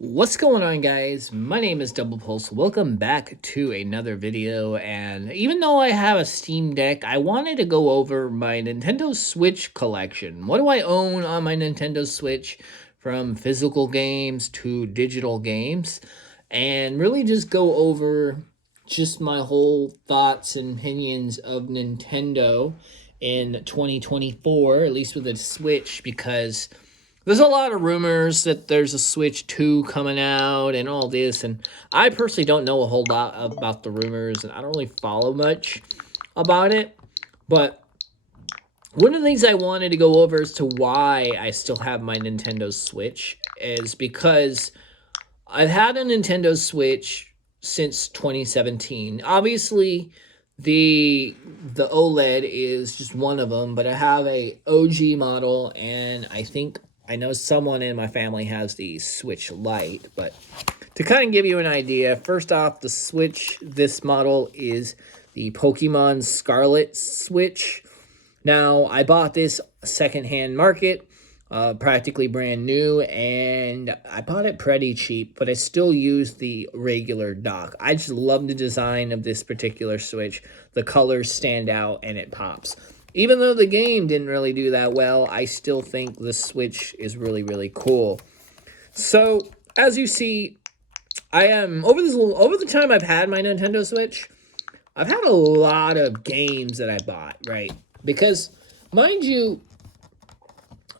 What's going on, guys? My name is DoublePulse. Welcome back to another video. And even though I have a Steam Deck, I wanted to go over my Nintendo Switch collection. What do I own on my Nintendo Switch, from physical games to digital games, and really just go over just my whole thoughts and opinions of Nintendo in 2024, at least with the Switch, because there's a lot of rumors that there's a Switch 2 coming out and all this, and I personally don't know a whole lot about the rumors, and I don't really follow much about it. But one of the things I wanted to go over as to why I still have my Nintendo Switch is because I've had a Nintendo Switch since 2017. Obviously, the OLED is just one of them, but I have a OG model, and I know someone in my family has the Switch Lite. But to kind of give you an idea, first off, the Switch, this model is the Pokemon Scarlet Switch. Now, I bought this secondhand market, practically brand new, and I bought it pretty cheap, but I still use the regular dock. I just love the design of this particular Switch. The colors stand out and it pops. Even though the game didn't really do that well, I still think the Switch is really, really cool. So, as you see, I am over the time I've had my Nintendo Switch, I've had a lot of games that I bought, right? Because, mind you,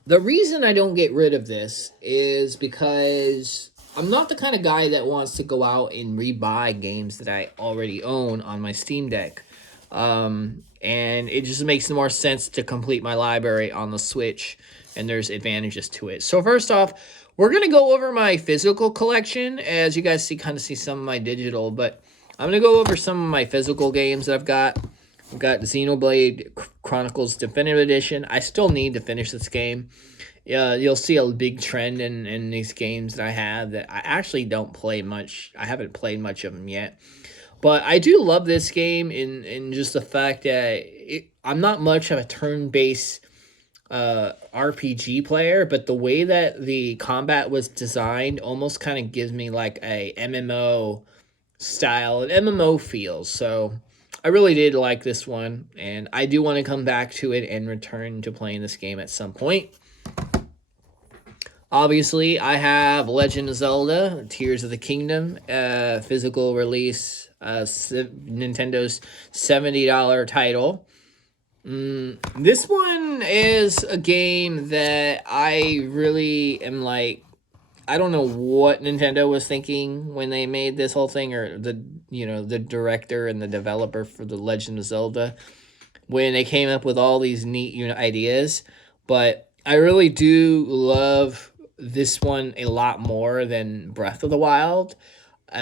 the reason I don't get rid of this is because I'm not the kind of guy that wants to go out and rebuy games that I already own on my Steam Deck. And it just makes more sense to complete my library on the Switch, and there's advantages to it. So first off, we're going to go over my physical collection. As you guys kind of see some of my digital, but I'm going to go over some of my physical games that I've got. I've got Xenoblade Chronicles Definitive Edition. I still need to finish this game. You'll see a big trend in these games that I have that I actually don't play much. I haven't played much of them yet. But I do love this game in just the fact that I'm not much of a turn-based RPG player, but the way that the combat was designed almost kind of gives me like a MMO style, an MMO feel. So I really did like this one, and I do want to come back to it and return to playing this game at some point. Obviously, I have Legend of Zelda, Tears of the Kingdom, physical release, Nintendo's $70 title. This one is a game that I really am like, I don't know what Nintendo was thinking when they made this whole thing, or the director and the developer for the Legend of Zelda, when they came up with all these neat ideas. But I really do love this one a lot more than Breath of the Wild,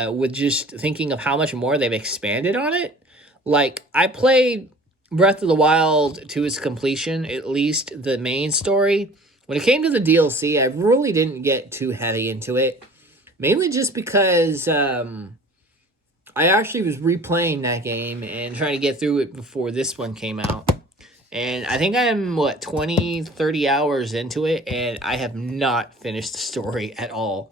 with just thinking of how much more they've expanded on it. Like, I played Breath of the Wild to its completion, at least the main story. When it came to the DLC, I really didn't get too heavy into it, mainly just because I actually was replaying that game and trying to get through it before this one came out. And I think I'm, 20, 30 hours into it, and I have not finished the story at all.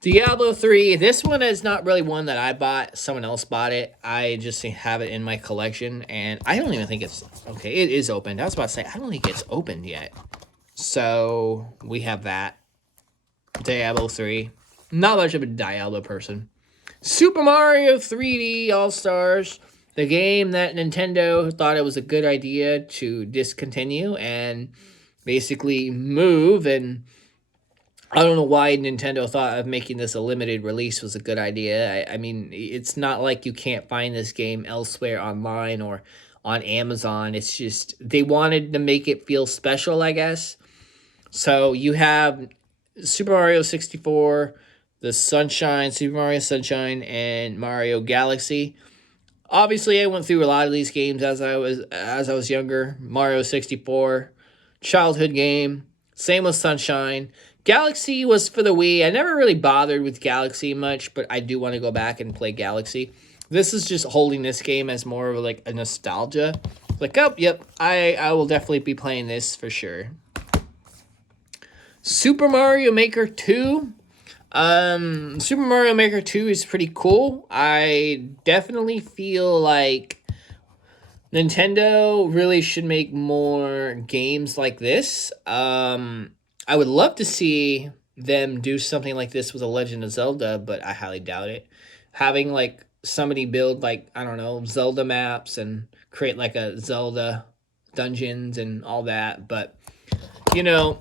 Diablo 3, this one is not really one that I bought. Someone else bought it. I just have it in my collection, and I don't even think it's... Okay, it is opened. I was about to say, I don't think it's opened yet. So, we have that. Diablo 3. Not much of a Diablo person. Super Mario 3D All-Stars. The game that Nintendo thought it was a good idea to discontinue and basically move, and I don't know why Nintendo thought of making this a limited release was a good idea. I mean, it's not like you can't find this game elsewhere online or on Amazon. It's just they wanted to make it feel special, I guess. So you have Super Mario 64, the Sunshine, Super Mario Sunshine, and Mario Galaxy. Obviously, I went through a lot of these games as I was younger. Mario 64, childhood game. Same with Sunshine. Galaxy was for the Wii. I never really bothered with Galaxy much, but I do want to go back and play Galaxy. This is just holding this game as more of like a nostalgia. Like, oh, yep, I will definitely be playing this for sure. Super Mario Maker 2. Super Mario Maker 2 is pretty cool. I definitely feel like Nintendo really should make more games like this. I would love to see them do something like this with The Legend of Zelda, but I highly doubt it. Having like somebody build like, I don't know, Zelda maps and create like a Zelda dungeons and all that, but you know,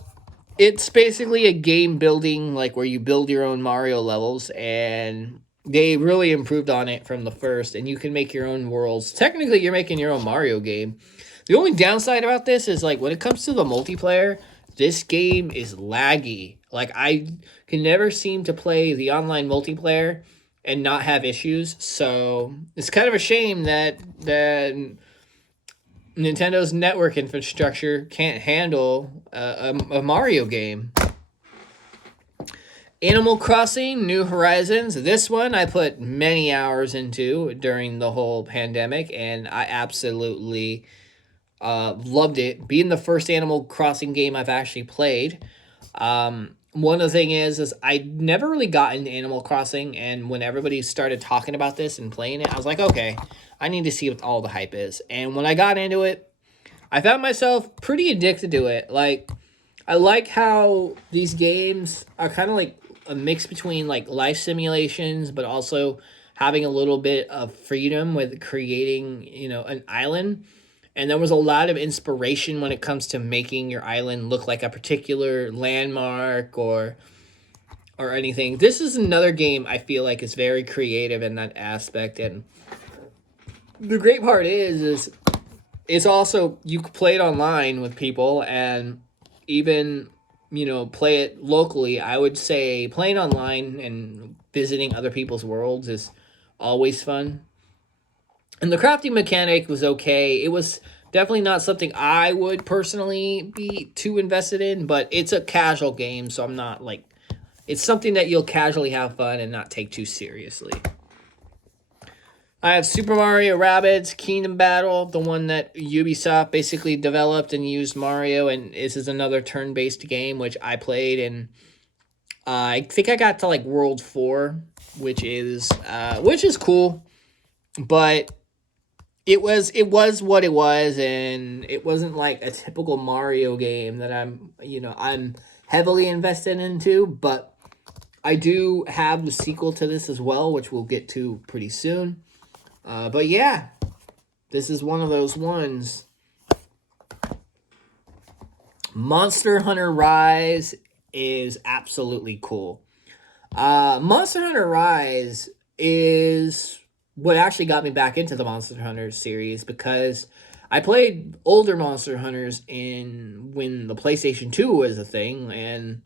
it's basically a game building like where you build your own Mario levels, and they really improved on it from the first, and you can make your own worlds. Technically you're making your own Mario game. The only downside about this is like when it comes to the multiplayer, this game is laggy. Like I can never seem to play the online multiplayer and not have issues. So it's kind of a shame that Nintendo's network infrastructure can't handle a Mario game. Animal Crossing New Horizons. This one I put many hours into during the whole pandemic, and I absolutely loved it. Being the first Animal Crossing game I've actually played. One of the thing is I never really got into Animal Crossing, and when everybody started talking about this and playing it, I was like, okay, I need to see what all the hype is. And when I got into it, I found myself pretty addicted to it. Like, I like how these games are kind of like a mix between like life simulations, but also having a little bit of freedom with creating, an island. And there was a lot of inspiration when it comes to making your island look like a particular landmark or anything. This is another game I feel like is very creative in that aspect. And the great part is it's also, you can play it online with people and even, play it locally. I would say playing online and visiting other people's worlds is always fun. And the crafting mechanic was okay. It was definitely not something I would personally be too invested in, but it's a casual game, so I'm not like, it's something that you'll casually have fun and not take too seriously. I have Super Mario Rabbids Kingdom Battle, the one that Ubisoft basically developed and used Mario, and this is another turn-based game which I played, and I think I got to like World 4, which is cool, but it was what it was, and it wasn't like a typical Mario game that I'm heavily invested into, but I do have the sequel to this as well, which we'll get to pretty soon. But yeah, this is one of those ones. Monster Hunter Rise is absolutely cool. Monster Hunter Rise is what actually got me back into the Monster Hunter series, because I played older Monster Hunters when the PlayStation 2 was a thing, and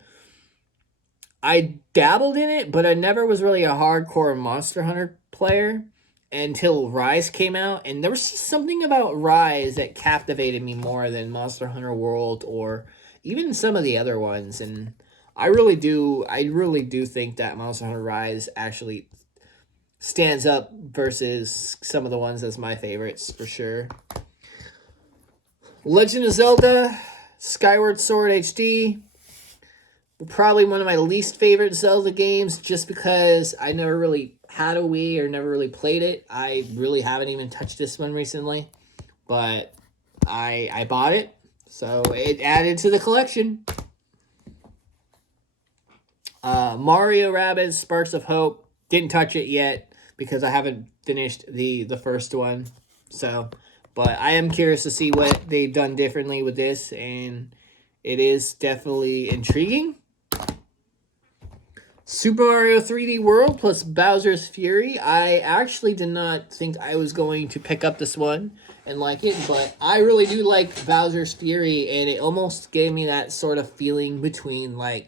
I dabbled in it, but I never was really a hardcore Monster Hunter player until Rise came out, and there was something about Rise that captivated me more than Monster Hunter World or even some of the other ones, and I really do think that Monster Hunter Rise actually stands up versus some of the ones as my favorites for sure. Legend of Zelda Skyward Sword HD. Probably one of my least favorite Zelda games, just because I never really had a Wii or never really played it. I really haven't even touched this one recently, but I bought it, so it added to the collection. Mario Rabbids Sparks of Hope. Didn't touch it yet because I haven't finished the first one. So, but I am curious to see what they've done differently with this, and it is definitely intriguing. Super Mario 3D World plus Bowser's Fury. I actually did not think I was going to pick up this one and like it, but I really do like Bowser's Fury, and it almost gave me that sort of feeling between like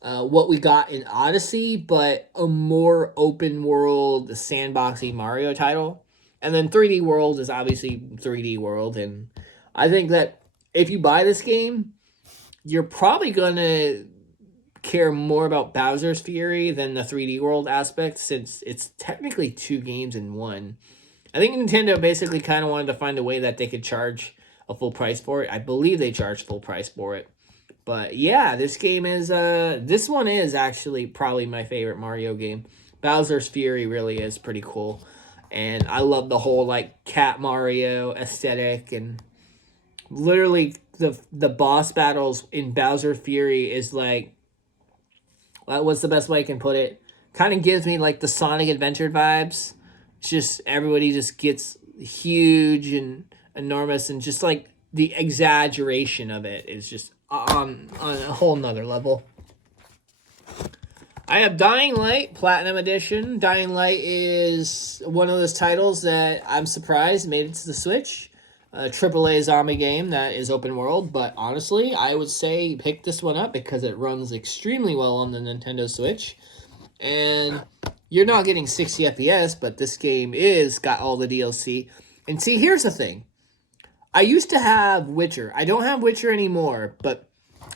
what we got in Odyssey, but a more open world, sandboxy Mario title. And then 3D World is obviously 3D World, and I think that if you buy this game, you're probably going to care more about Bowser's Fury than the 3D World aspect, since it's technically two games in one. I think Nintendo basically kind of wanted to find a way that they could charge a full price for it. I believe they charged full price for it. But yeah, this one is actually probably my favorite Mario game. Bowser's Fury really is pretty cool. And I love the whole like Cat Mario aesthetic, and literally the boss battles in Bowser Fury is like, what's the best way I can put it? Kind of gives me like the Sonic Adventure vibes. It's just everybody just gets huge and enormous, and just like the exaggeration of it is just on a whole nother level. I have Dying Light Platinum Edition. Dying Light is one of those titles that I'm surprised made it to the Switch. A AAA zombie game that is open world, but honestly, I would say pick this one up because it runs extremely well on the Nintendo Switch. And you're not getting 60 FPS, but this game is got all the DLC. And see, here's the thing. I used to have Witcher. I don't have Witcher anymore, but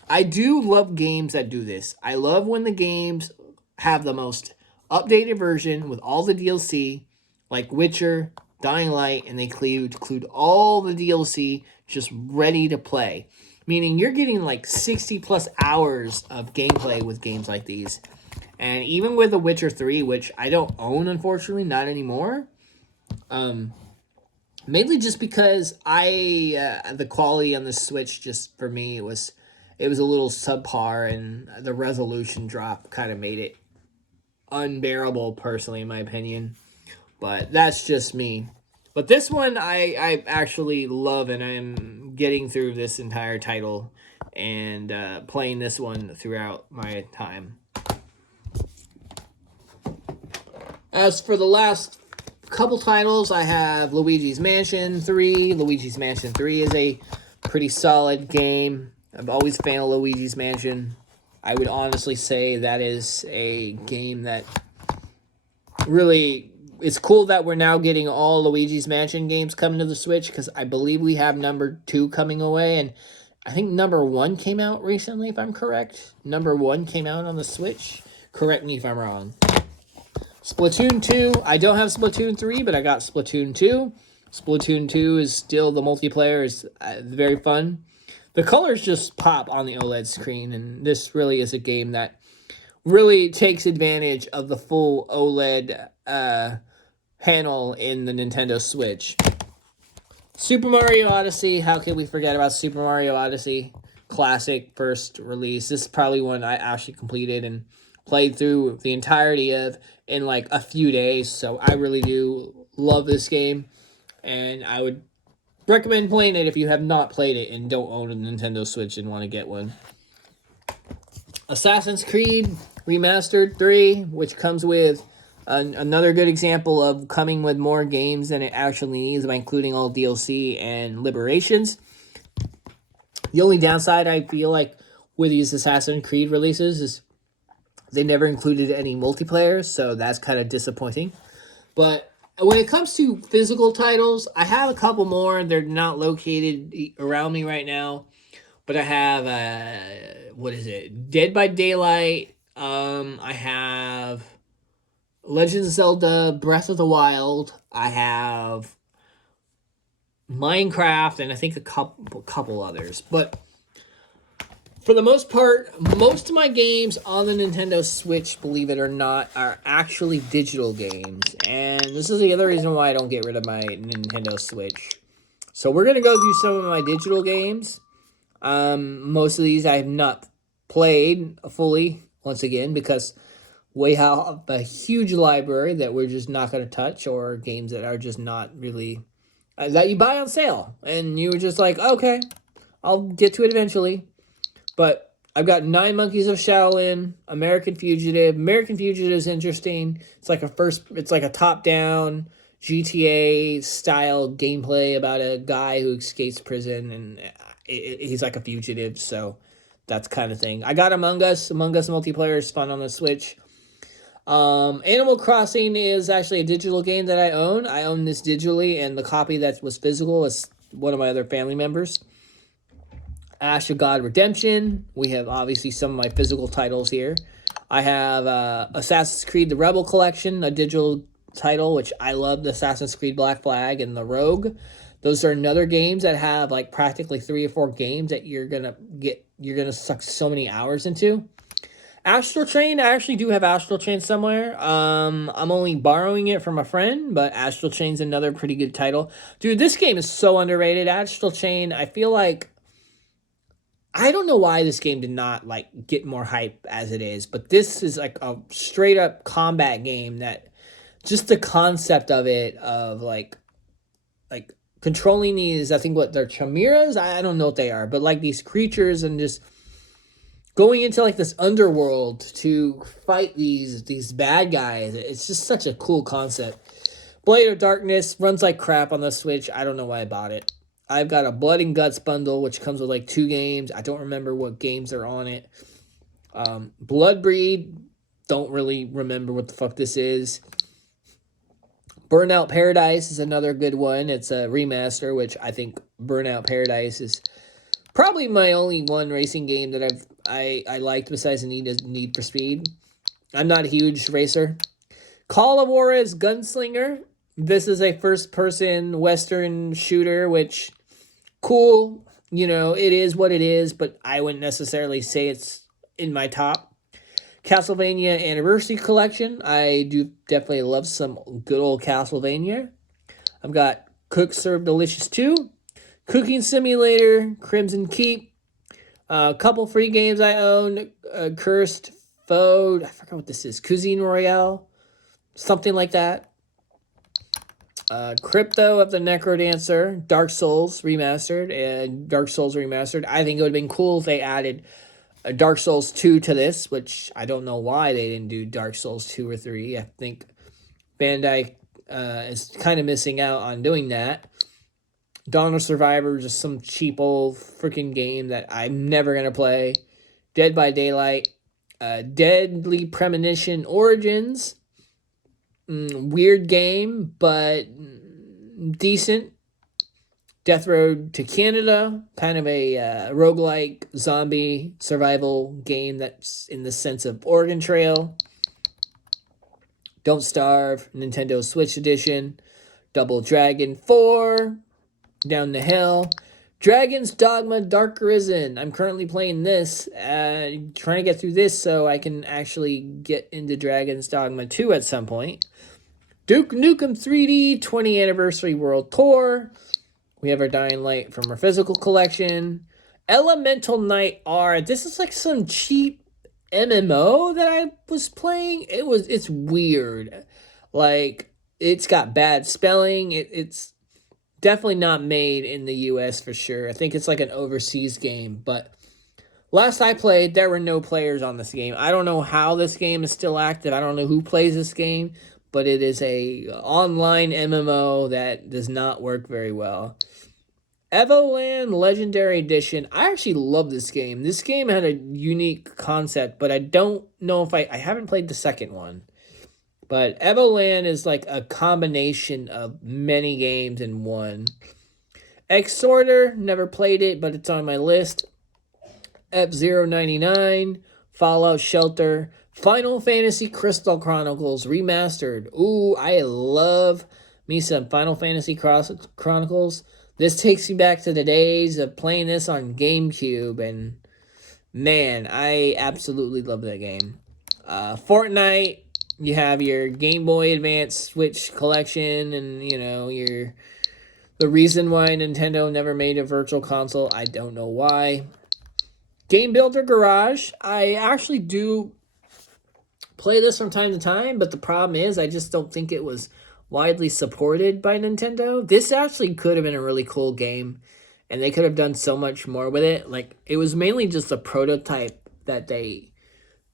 I do love games that do this. I love when the games have the most updated version with all the DLC, like Witcher, Dying Light, and they include all the DLC just ready to play. Meaning you're getting like 60 plus hours of gameplay with games like these. And even with The Witcher 3, which I don't own, unfortunately, not anymore, mainly just because the quality on the Switch, just for me, it was a little subpar, and the resolution drop kind of made it unbearable, personally, in my opinion. But that's just me. But this one I actually love, and I'm getting through this entire title and playing this one throughout my time. As for the last couple titles, I have Luigi's Mansion 3. Luigi's Mansion 3 is a pretty solid game. I've always been a fan of Luigi's Mansion. I would honestly say that is a game that really, it's cool that we're now getting all Luigi's Mansion games coming to the Switch, because I believe we have number 2 coming away, and I think number 1 came out recently, if I'm correct. Number 1 came out on the Switch. Correct me if I'm wrong. Splatoon 2. I don't have Splatoon 3, but I got Splatoon 2. Splatoon 2 is still, the multiplayer is very fun. The colors just pop on the OLED screen, and this really is a game that really takes advantage of the full OLED panel in the Nintendo Switch. Super Mario Odyssey. How can we forget about Super Mario Odyssey? Classic first release. This is probably one I actually completed and played through the entirety of in like a few days. So I really do love this game, and I would recommend playing it if you have not played it and don't own a Nintendo Switch and want to get one. Assassin's Creed Remastered 3, which comes with another good example of coming with more games than it actually needs by including all DLC and liberations. The only downside I feel like with these Assassin's Creed releases is they never included any multiplayer, so that's kind of disappointing. But when it comes to physical titles, I have a couple more. They're not located around me right now, but I have Dead by Daylight. I have Legend of Zelda Breath of the Wild. I have Minecraft, and I think a couple others. But for the most part, most of my games on the Nintendo Switch, believe it or not, are actually digital games. And this is the other reason why I don't get rid of my Nintendo Switch. So we're going to go through some of my digital games. Most of these I have not played fully, once again, because we have a huge library that we're just not going to touch, or games that are just not really, that you buy on sale. And you were just like, okay, I'll get to it eventually. But I've got 9 Monkeys of Shaolin, American Fugitive. American Fugitive is interesting. It's like a top-down GTA style gameplay about a guy who escapes prison, and he's like a fugitive, so that's kind of thing. I got Among Us. Among Us multiplayer is fun on the Switch. Animal Crossing is actually a digital game that I own. I own this digitally, and the copy that was physical is one of my other family members. Ash of God Redemption. We have obviously some of my physical titles here. I have Assassin's Creed The Rebel Collection, a digital title, which I love, the Assassin's Creed Black Flag and the Rogue. Those are another games that have like practically 3 or 4 games that you're going to get you're going to suck so many hours into. Astral Chain, I actually do have Astral Chain somewhere. I'm only borrowing it from a friend, but Astral Chain's another pretty good title. Dude, this game is so underrated. Astral Chain, I feel like, I don't know why this game did not like get more hype as it is, but this is like a straight up combat game that just the concept of it, of like controlling these, I think what they're chimeras, I don't know what they are, but like these creatures, and just going into like this underworld to fight these bad guys. It's just such a cool concept. Blade of Darkness runs like crap on the Switch. I don't know why I bought it. I've got a Blood and Guts bundle, which comes with like 2 games. I don't remember what games are on it. Bloodbreed, don't really remember what the fuck this is. Burnout Paradise is another good one. It's a remaster, which I think Burnout Paradise is probably my only one racing game that I liked besides Need for Speed. I'm not a huge racer. Call of Juarez Gunslinger. This is a first-person Western shooter, which, cool. You know, it is what it is, but I wouldn't necessarily say it's in my top. Castlevania Anniversary Collection. I do definitely love some good old Castlevania. I've got Cook Serve Delicious 2. Cooking Simulator, Crimson Keep. A couple free games I own. Cursed Foe. I forgot what this is. Cuisine Royale. Something like that. Crypto of the Necrodancer. Dark Souls Remastered. And Dark Souls Remastered. I think it would have been cool if they added Dark Souls 2 to this, which I don't know why they didn't do Dark Souls 2 or 3. I think Bandai is kind of missing out on doing that. Dawn of Survivor, just some cheap old freaking game that I'm never going to play. Dead by Daylight. Deadly Premonition Origins. Weird game, but decent. Death Road to Canada. Kind of a roguelike zombie survival game that's in the sense of Oregon Trail. Don't Starve. Nintendo Switch Edition. Double Dragon 4. Down the Hell. Dragon's Dogma Dark Arisen. I'm currently playing this, trying to get through this so I can actually get into Dragon's Dogma 2 at some point. Duke Nukem 3D 20th Anniversary World Tour. We have our Dying Light from our physical collection. Elemental Knight R. This is like some cheap MMO that I was playing. It's weird. Like, it's got bad spelling. It's definitely not made in the US for sure. I think it's like an overseas game. But last I played, there were no players on this game. I don't know how this game is still active. I don't know who plays this game. But it is a online MMO that does not work very well. Evoland Legendary Edition. I actually love this game. This game had a unique concept, but I don't know if I haven't played the second one. But Evoland is like a combination of many games in one. Exhorter, never played it, but it's on my list. F-Zero 99, Fallout Shelter, Final Fantasy Crystal Chronicles Remastered. Ooh, I love me some Final Fantasy Chronicles. This takes me back to the days of playing this on GameCube, and man, I absolutely love that game. Fortnite, you have your Game Boy Advance Switch collection, and you know, the reason why Nintendo never made a virtual console, I don't know why. Game Builder Garage, I actually do play this from time to time, but the problem is I just don't think it was widely supported by Nintendo. This actually could have been a really cool game, and they could have done so much more with it. Like, it was mainly just a prototype that they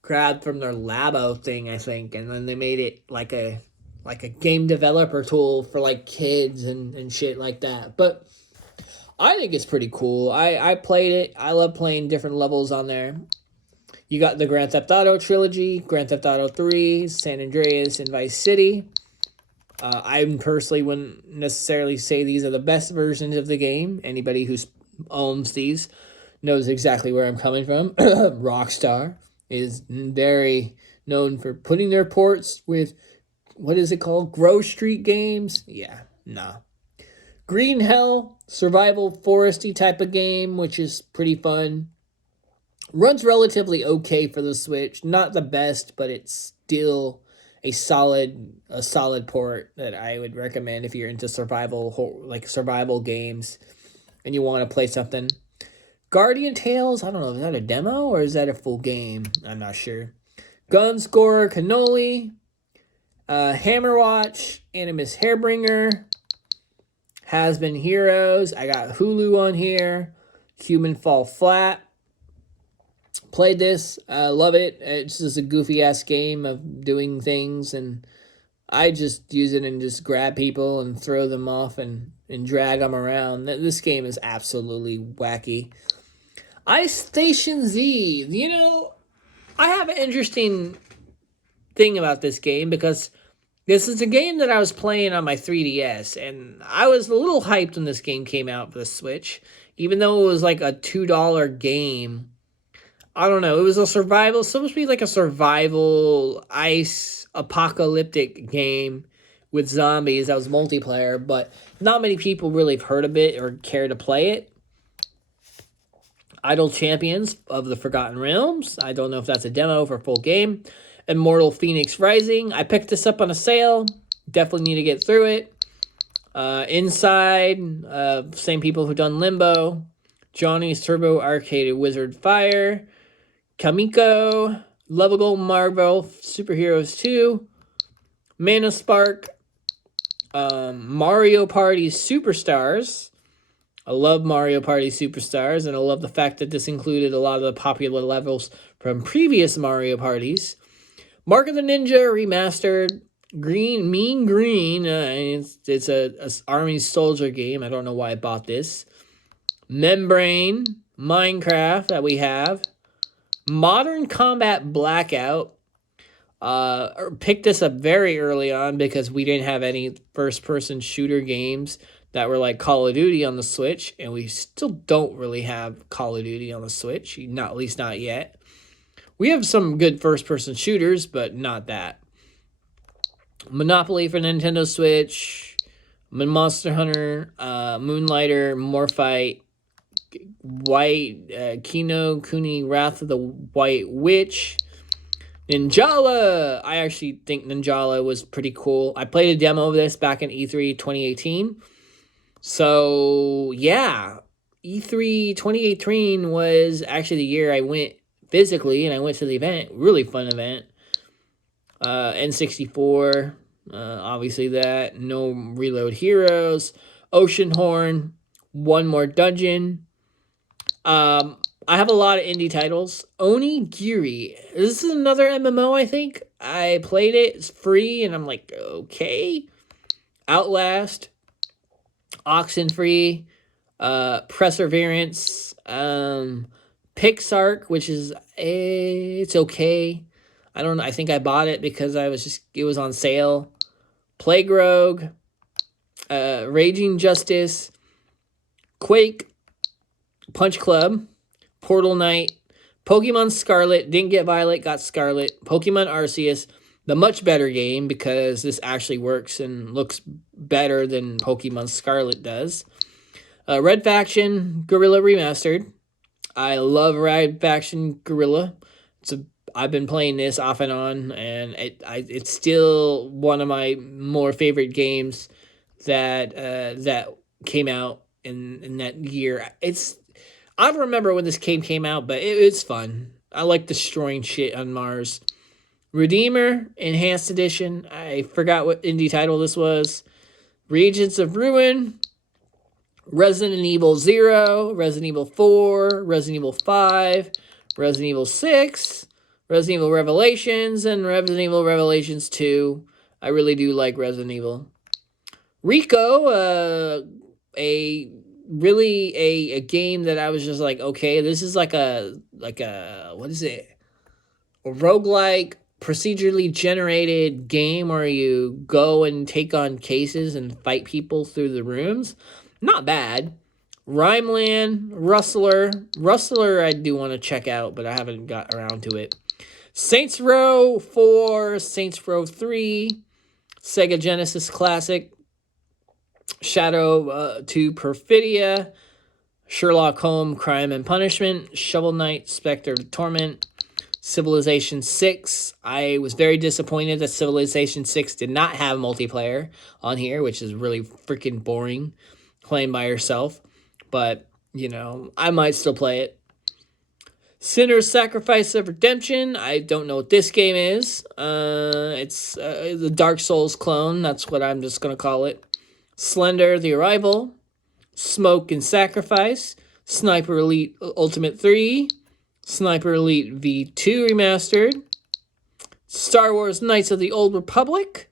grabbed from their Labo thing, I think, and then they made it like a game developer tool for like kids and shit like that. But I think it's pretty cool. I played it. I love playing different levels on there. You got the Grand Theft Auto trilogy, Grand Theft Auto 3, San Andreas, and Vice City. I personally wouldn't necessarily say these are the best versions of the game. Anybody who owns these knows exactly where I'm coming from. Rockstar is very known for putting their ports with, what is it called? Grove Street games? Yeah, nah. Green Hell, survival foresty type of game, which is pretty fun. Runs relatively okay for the Switch. Not the best, but it's still a solid port that I would recommend if you're into survival games and you want to play something. Guardian Tales, I don't know, is that a demo or is that a full game? I'm not sure. Gunscore, Cannoli, Hammerwatch, Animus Hairbringer, Has Been Heroes. I got Hulu on here. Human Fall Flat. Played this. Love it. It's just a goofy ass game of doing things, and I just use it and just grab people and throw them off and drag them around. This game is absolutely wacky. Ice Station Z. I have an interesting thing about this game because this is a game that I was playing on my 3DS, and I was a little hyped when this game came out for the Switch, even though it was like a $2 game. I don't know. It was supposed to be like a survival ice apocalyptic game with zombies that was multiplayer, but not many people really have heard of it or care to play it. Idle Champions of the Forgotten Realms. I don't know if that's a demo for a full game. Immortal Phoenix Rising. I picked this up on a sale. Definitely need to get through it. Inside. Same people who done Limbo. Johnny's Turbo Arcade Wizard Fire. Kamiko. Lovable Marvel Superheroes 2. Mana Spark. Mario Party Superstars. I love Mario Party Superstars, and I love the fact that this included a lot of the popular levels from previous Mario Parties. Mark of the Ninja Remastered. Mean Green. It's a Army Soldier game. I don't know why I bought this. Membrane. Minecraft that we have. Modern Combat Blackout. Picked this up very early on because we didn't have any first-person shooter games that were like Call of Duty on the Switch, and we still don't really have Call of Duty on the Switch, at least not yet. We have some good first-person shooters, but not that. Monopoly for Nintendo Switch, Monster Hunter, Moonlighter, Morphite, White, Kino Kuni Wrath of the White Witch, Ninjala. I actually think Ninjala was pretty cool. I played a demo of this back in E3 2018. So, yeah, E3 2018 was actually the year I went physically, and I went to the event. Really fun event. N64, obviously that. No Reload Heroes. Oceanhorn. One More Dungeon. I have a lot of indie titles. Onigiri. This is another MMO, I think. I played it. It's free, and I'm like, okay. Outlast. Oxenfree, Perseverance, Pixark, which is it's okay. I don't know. I think I bought it because it was on sale. Plague Rogue, Raging Justice, Quake, Punch Club, Portal Knight, Pokemon Scarlet, didn't get Violet, got Scarlet, Pokemon Arceus, the much better game because this actually works and looks better than Pokemon Scarlet does. Red Faction Gorilla Remastered. I love Red Faction Gorilla. I've been playing this off and on, and it's still one of my more favorite games that came out in that year. I don't remember when this game came out, but it's fun. I like destroying shit on Mars. Redeemer Enhanced Edition. I forgot what indie title this was. Regents of Ruin. Resident Evil 0. Resident Evil 4. Resident Evil 5. Resident Evil 6. Resident Evil Revelations. And Resident Evil Revelations 2. I really do like Resident Evil. Rico. A game that I was just like, okay, this is like a what is it? A roguelike procedurally generated game where you go and take on cases and fight people through the rooms. Not bad. Rhymeland, Rustler I do want to check out, but I haven't got around to it. Saints Row 4, Saints Row 3, Sega Genesis Classic, Shadow 2 Perfidia, Sherlock Holmes, Crime and Punishment, Shovel Knight, Spectre of Torment, Civilization 6. I was very disappointed that Civilization 6 did not have multiplayer on here, which is really freaking boring playing by yourself. But, you know, I might still play it. Sinner's Sacrifice of Redemption. I don't know what this game is. It's the Dark Souls clone. That's what I'm just going to call it. Slender, The Arrival. Smoke and Sacrifice. Sniper Elite Ultimate 3. Sniper Elite V2 Remastered. Star Wars Knights of the Old Republic.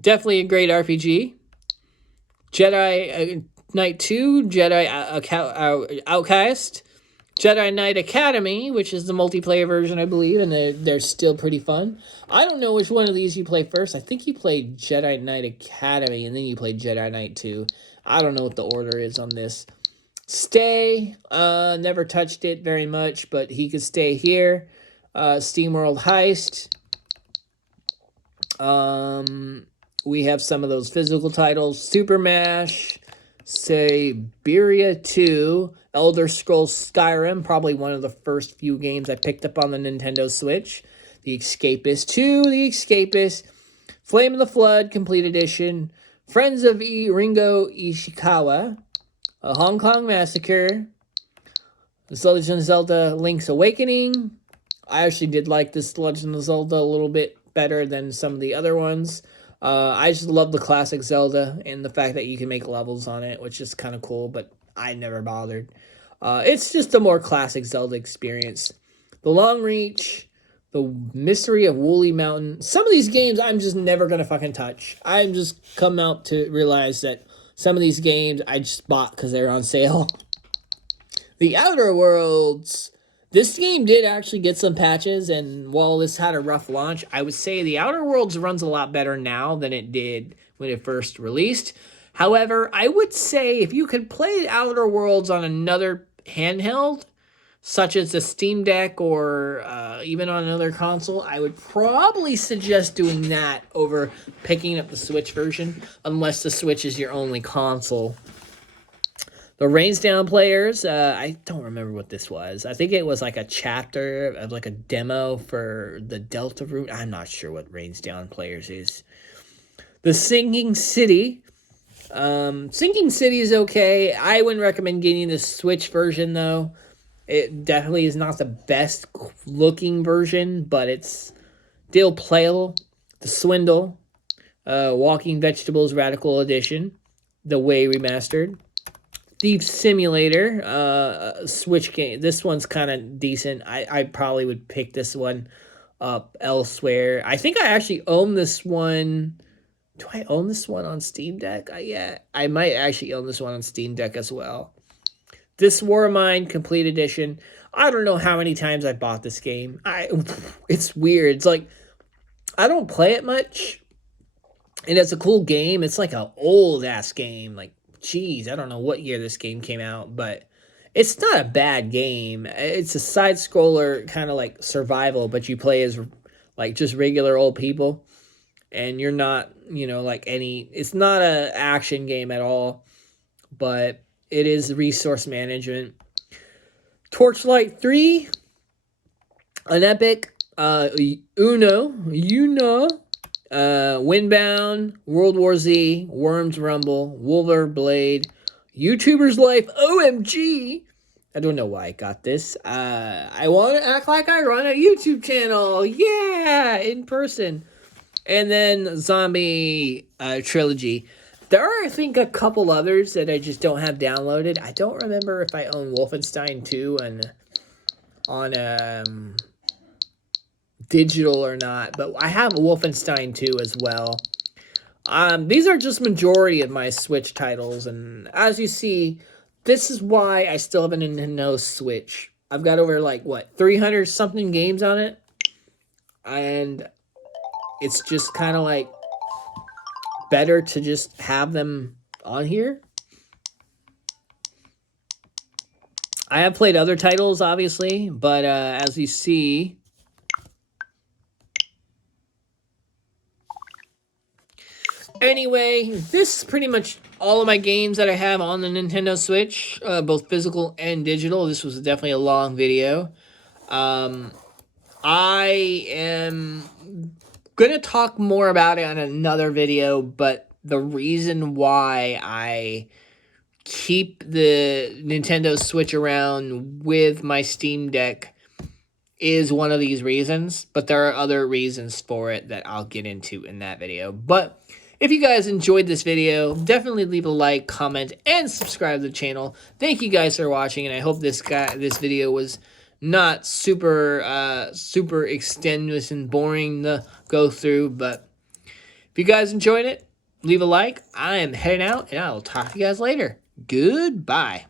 Definitely a great RPG. Jedi Knight 2. Jedi Outcast. Jedi Knight Academy, which is the multiplayer version, I believe, and they're still pretty fun. I don't know which one of these you play first. I think you played Jedi Knight Academy, and then you played Jedi Knight 2. I don't know what the order is on this. Stay, never touched it very much, but he could stay here. SteamWorld Heist. We have some of those physical titles. Super Mash, Siberia 2, Elder Scrolls Skyrim, probably one of the first few games I picked up on the Nintendo Switch. The Escapist 2, The Escapist, Flame of the Flood, Complete Edition, Friends of Ringo Ishikawa, A Hong Kong Massacre, The Legend of Zelda Link's Awakening. I actually did like this Legend of Zelda a little bit better than some of the other ones. I just love the classic Zelda and the fact that you can make levels on it, which is kind of cool, but I never bothered. It's just a more classic Zelda experience. The Long Reach, The Mystery of Woolly Mountain. Some of these games I'm just never going to fucking touch. I'm just come out to realize that some of these games I just bought because they're on sale. The Outer Worlds. This game did actually get some patches, and while this had a rough launch, I would say The Outer Worlds runs a lot better now than it did when it first released. However, I would say if you could play Outer Worlds on another handheld, such as the Steam Deck or even on another console, I would probably suggest doing that over picking up the Switch version, unless the Switch is your only console. The Rains Down Players, I don't remember what this was. I think it was like a chapter of like a demo for the Delta route. I'm not sure what Rains Down Players is. The Sinking City. Sinking City is okay. I wouldn't recommend getting the Switch version, though. It definitely is not the best looking version, but it's still playable. The Swindle. Walking Vegetables Radical Edition. The Way Remastered. Thief Simulator, Switch game. This one's kind of decent. I probably would pick this one up elsewhere. I think I actually own this one. Do I own this one on Steam Deck? Yeah, I might actually own this one on Steam Deck as well. This War of Mine Complete Edition. I don't know how many times I bought this game. It's weird. It's like, I don't play it much. And it's a cool game. It's like an old-ass game. Like, geez, I don't know what year this game came out, but it's not a bad game. It's a side-scroller kind of like survival, but you play as like just regular old people. And you're not, you know, like it's not an action game at all, but it is resource management. Torchlight 3, an epic, Uno, Windbound, World War Z, Worms Rumble, Wolver Blade, YouTuber's Life, OMG. I don't know why I got this. I want to act like I run a YouTube channel. Yeah, in person. And then Zombie Trilogy. There are, I think, a couple others that I just don't have downloaded. I don't remember if I own Wolfenstein 2 on digital or not, but I have Wolfenstein 2 as well. These are just majority of my Switch titles, and as you see, this is why I still have a Nintendo Switch. I've got over, like, what, 300 something games on it, and it's just kind of like better to just have them on here. I have played other titles, obviously, but as you see, anyway, this is pretty much all of my games that I have on the Nintendo Switch, both physical and digital. This was definitely a long video. I am going to talk more about it on another video, but the reason why I keep the Nintendo Switch around with my Steam Deck is one of these reasons, but there are other reasons for it that I'll get into in that video. But if you guys enjoyed this video, definitely leave a like, comment, and subscribe to the channel. Thank you guys for watching, and I hope this video was not super super extenuous and boring to go through, but if you guys enjoyed it, leave a like. I am heading out, and I will talk to you guys later. Goodbye.